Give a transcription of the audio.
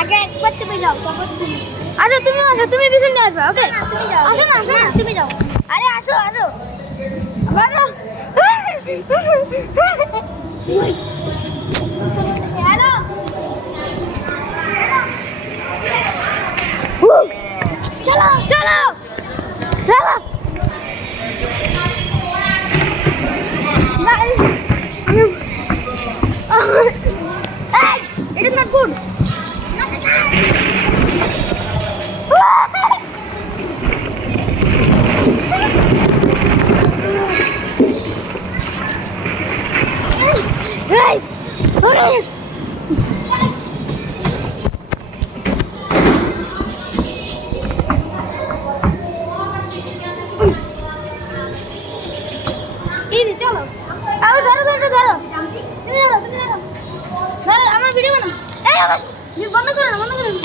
আগে একবার তুমি যাও তারপর তুমি আসো, তুমি আসো, তুমি পিছন দিয়ে আসবে। ওকে আসো না, আসো না, তুমি যাও। আরে আসো আসো আসো। হ্যালো চলো চলো চলো guys, it is not good. Guys, okay. Easy, চলো। আও ধরো ধরো ধরো। তুমি ধরো তুমি ধরো। ধরো আমার ভিডিও বানাও। এই আবাস, তুমি বন্ধ করো না, বন্ধ করো না।